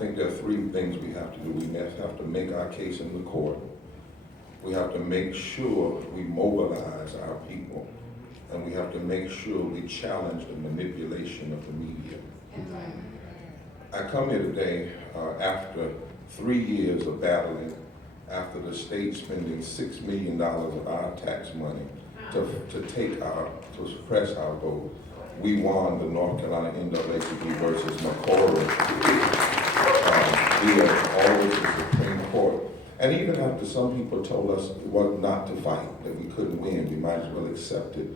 think there are three things we have to do. We have to make our case in the court. We have to make sure we mobilize our people. And we have to make sure we challenge the manipulation of the media. I come here today after 3 years of battling, after the state spending $6 million of our tax money to suppress our vote. We won the North Carolina NAACP versus McCorry via all of the Supreme Court. And even after some people told us it was not to fight, that we couldn't win, we might as well accept it.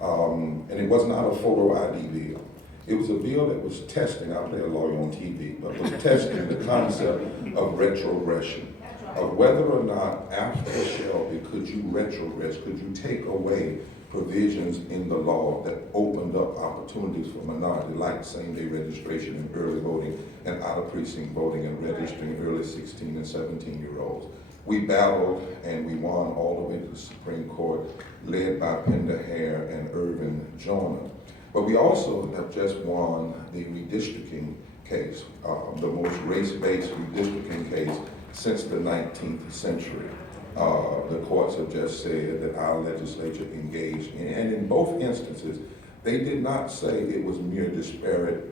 And it was not a photo ID bill. It was a bill that was testing, I play a lawyer on TV, but was testing the concept of retrogression, of whether or not after Shelby could you retrogress, could you take away provisions in the law that opened up opportunities for minority, like same-day registration and early voting and out-of-precinct voting and registering early 16 and 17-year-olds. We battled and we won all the way to the Supreme Court, led by Pender Hare and Irvin Joyner. But we also have just won the redistricting case, the most race-based redistricting case since the 19th century. The courts have just said that our legislature engaged in, and in both instances, they did not say it was mere disparate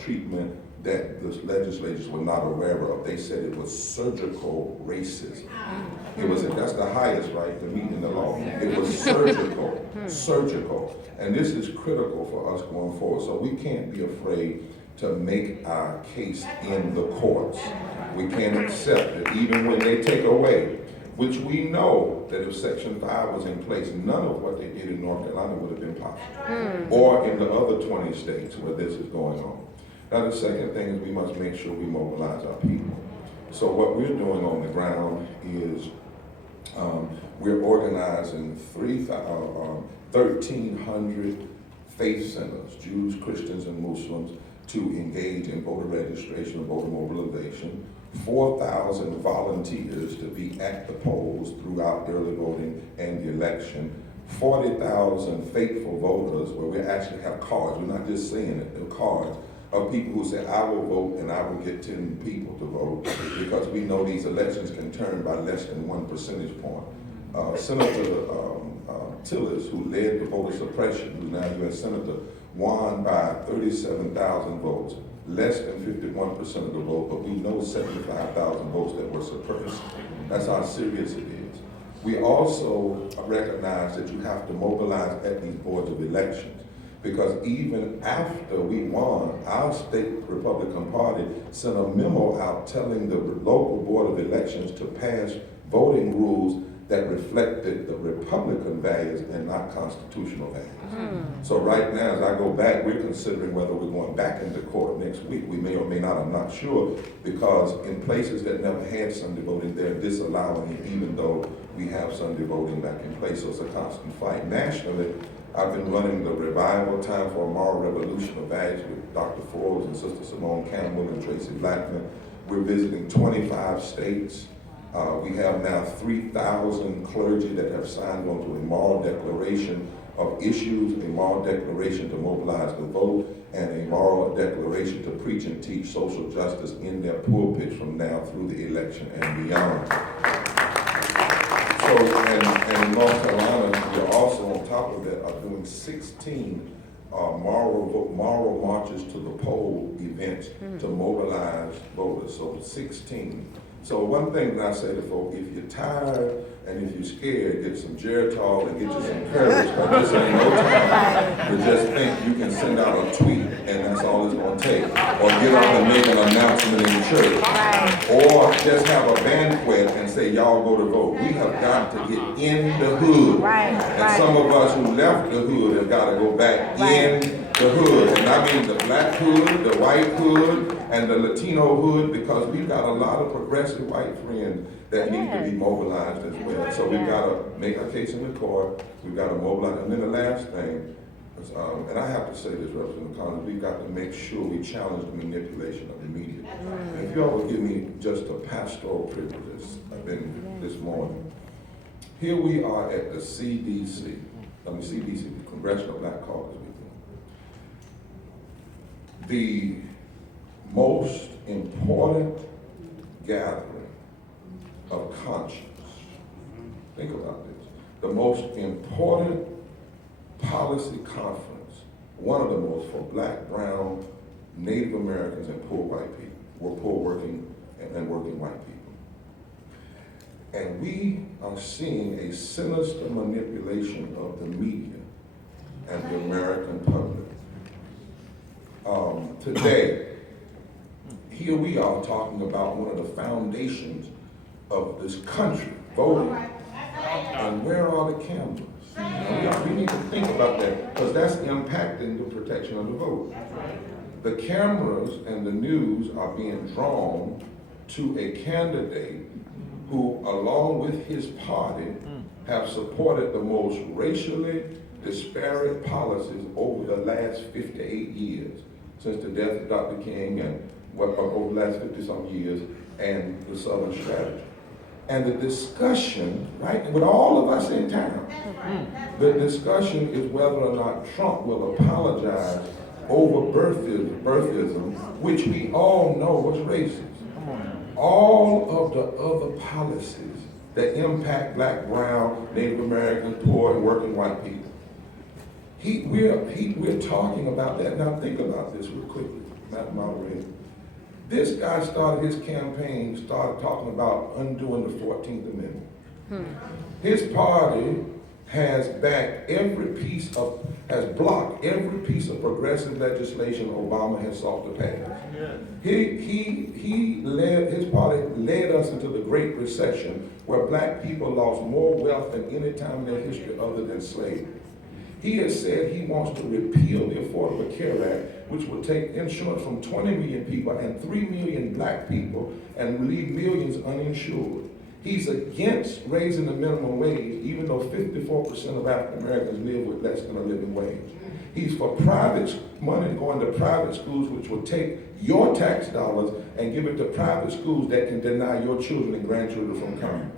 treatment that the legislatures were not aware of. They said it was surgical racism. It was, that's the highest right to meet in the law. It was surgical. And this is critical for us going forward. So we can't be afraid to make our case in the courts. We can't accept it, even when they take away, which we know that if Section 5 was in place, none of what they did in North Carolina would have been possible, or in the other 20 states where this is going on. Now, the second thing is we must make sure we mobilize our people. So what we're doing on the ground is we're organizing 1,300 faith centers, Jews, Christians, and Muslims, to engage in voter registration and voter mobilization, 4,000 volunteers to be at the polls throughout early voting and the election, 40,000 faithful voters where we actually have cards. We're not just saying it, they're cards of people who say, I will vote and I will get 10 people to vote, because we know these elections can turn by less than 1 percentage point. Senator Tillis, who led the voter suppression, who's now U.S. Senator, won by 37,000 votes, less than 51% of the vote, but we know 75,000 votes that were suppressed. That's how serious it is. We also recognize that you have to mobilize at these boards of elections, because even after we won, our state Republican Party sent a memo out telling the local board of elections to pass voting rules that reflected the Republican values and not constitutional values. So right now, as I go back, we're considering whether we're going back into court next week. We may or may not, I'm not sure, because in places that never had Sunday voting, they're disallowing it, even though we have Sunday voting back in place. So it's a constant fight. Nationally, I've been running the Revival Time for a Moral Revolution of Values with Dr. Forbes and Sister Simone Campbell and Tracy Blackman. We're visiting 25 states. We have now 3,000 clergy that have signed on to a moral declaration of issues, a moral declaration to mobilize the vote, and a moral declaration to preach and teach social justice in their pulpits from now through the election and beyond. So, and in North Carolina, we're also on top of that are doing 16 moral marches to the poll events to mobilize voters. So 16. So one thing that I say to folks, if you're tired and if you're scared, get some Geritol and get you some courage, because this ain't no time to just think you can send out a tweet and that's all it's going to take. Or get up and make an announcement in the church. Or just have a banquet and say, y'all go to vote. We have got to get in the hood. And some of us who left the hood have got to go back in the hood. And I mean the black hood, the white hood, and the Latino hood, because we've got a lot of progressive white friends that need to be mobilized as well. So we've got to make our case in the court, we've got to mobilize. And then the last thing, is, and I have to say this, Representative Collins, we've got to make sure we challenge the manipulation of the media. And if y'all will give me just a pastoral privilege, I've been this morning. Here we are at the CDC, the Congressional Black Caucus meeting. The most important gathering of conscience. Think about this. The most important policy conference, one of the most for black, brown, Native Americans, and poor white people, poor working and working white people. And we are seeing a sinister manipulation of the media and the American public. Today, here we are talking about one of the foundations of this country, voting. And where are the cameras? We need to think about that, because that's impacting the protection of the vote. The cameras and the news are being drawn to a candidate who, along with his party, have supported the most racially disparate policies over the last 58 years, since the death of Dr. King and over the last 50-some years, and the Southern Strategy. And the discussion, right, with all of us in town, the discussion is whether or not Trump will apologize over birthism, which we all know was racist. All of the other policies that impact black, brown, Native American, poor, and working white people. We're talking about that. Now think about this real quickly, Madam Moderator. This guy started his campaign, started talking about undoing the 14th Amendment. His party has blocked every piece of progressive legislation Obama has sought to pass. His party led us into the Great Recession, where black people lost more wealth than any time in their history other than slavery. He has said he wants to repeal the Affordable Care Act, which would take insurance from 20 million people and 3 million black people and leave millions uninsured. He's against raising the minimum wage, even though 54% of African Americans live with less than a living wage. He's for private money going to private schools, which will take your tax dollars and give it to private schools that can deny your children and grandchildren from coming.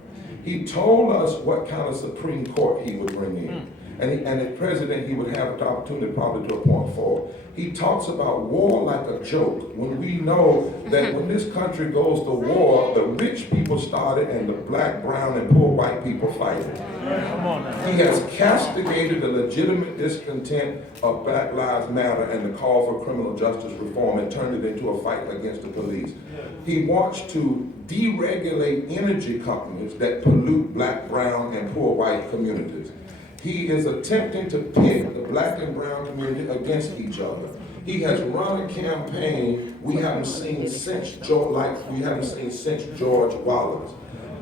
He told us what kind of Supreme Court he would bring in. And the president he would have the opportunity probably to appoint for. He talks about war like a joke, when we know that when this country goes to war, the rich people started and the black, brown, and poor white people fight it. He has castigated the legitimate discontent of Black Lives Matter and the call for criminal justice reform and turned it into a fight against the police. He wants to deregulate energy companies that pollute black, brown, and poor white communities. He is attempting to pit the black and brown community against each other. He has run a campaign we haven't seen since George Wallace.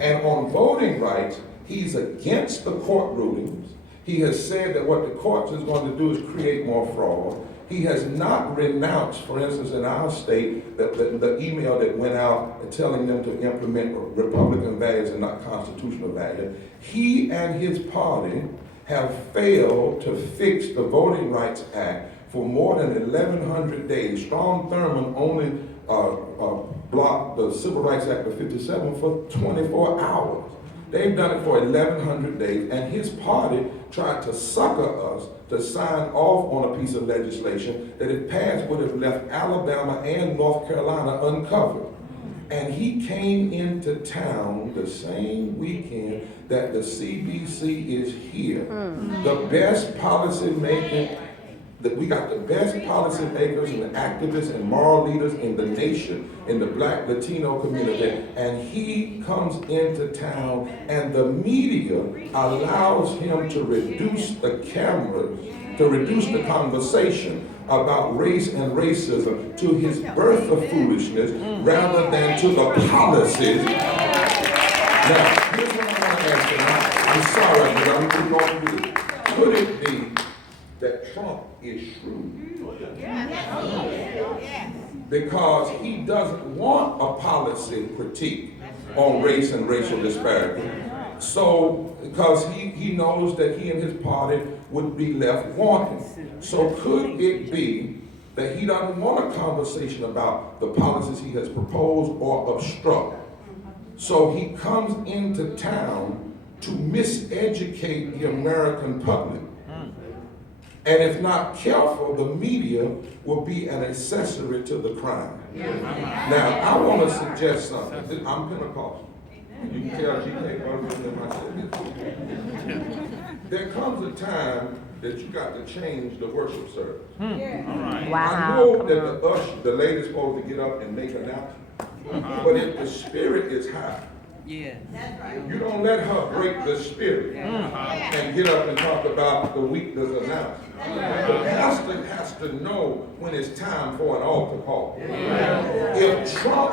And on voting rights, he's against the court rulings. He has said that what the courts is going to do is create more fraud. He has not renounced, for instance, in our state, the email that went out telling them to implement Republican values and not constitutional values. He and his party have failed to fix the Voting Rights Act for more than 1,100 days. Strom Thurmond only blocked the Civil Rights Act of '57 for 24 hours. They've done it for 1,100 days, and his party tried to sucker us to sign off on a piece of legislation that, if passed, would have left Alabama and North Carolina uncovered. And he came into town the same weekend that the CBC is here. The best policy making, we got the best policy makers and activists and moral leaders in the nation, in the black Latino community, and he comes into town and the media allows him to reduce the cameras, to reduce the conversation about race and racism to his birth of foolishness rather than to the policies. Now, here's what I want to ask you. I'm sorry, but I'm going to do this. Could it be that Trump is shrewd? Because he doesn't want a policy critique on race and racial disparity. So, because he knows that he and his party would be left wanting. So could it be that he doesn't want a conversation about the policies he has proposed or obstruct? So he comes into town to miseducate the American public. And if not careful, the media will be an accessory to the crime. Now, I want to suggest something. I'm Pentecostal. You can tell G.K. Barber in my service. There comes a time that you got to change the worship service. I know that the lady's supposed to get up and make announcements, but if the spirit is high, you don't let her break the spirit and get up and talk about the weakness announcement. The pastor has to know when it's time for an altar call. If Trump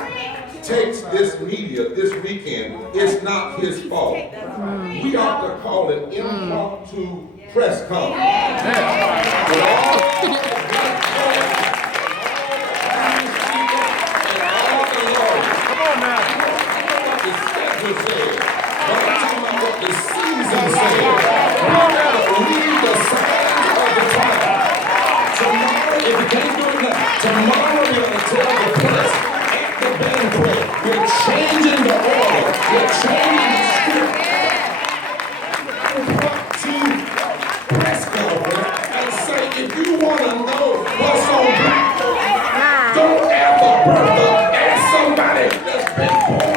takes this media this weekend, it's not his fault. We ought to call it impromptu press conference. Come on now. What the schedule says. I'm talking about what the season says. We gotta read the signs of the time. Tomorrow, if you can't do it now, tomorrow we're going to tell the press at the banquet, we're changing the order, we're changing the script. To press conference and say, if you want to know what's on Black, don't ever birth up. Ask somebody that's been born